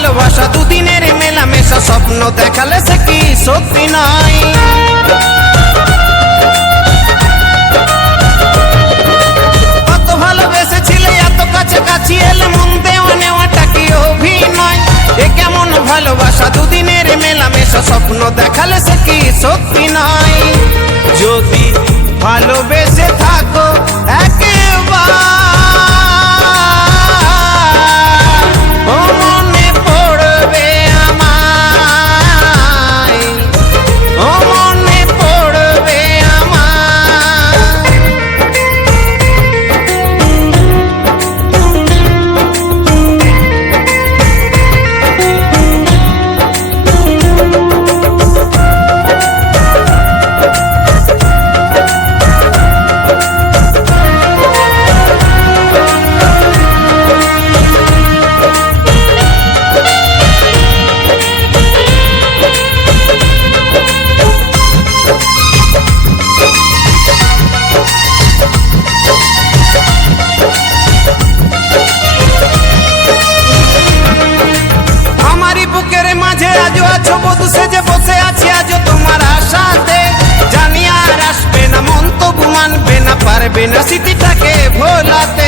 ভালোবাসা দুদিনের মেলামেশা, স্বপ্ন দেখালে সে কি সত্যি নয়। কত ভালোবেসেছিলে, এত কাছাকাছি এলে, মন দেওয়া নেওয়াটা কি অভিনয়? এ কেমন ভালোবাসা দুদিনের মেলামেশা, স্বপ্ন দেখালে সে কি সত্যি নয়। যদি ভালোবেসে থাকো একবার, ও মনে পড়বে আমায়, ও মনে পড়বে আমায়। আজও আছো বধূ সেজে বসে আছি আজও তোমার আশাতে, জানি আর আসবে না, মন তবু মানবে না, পারবে না স্মৃতিটাকে ভোলাতে।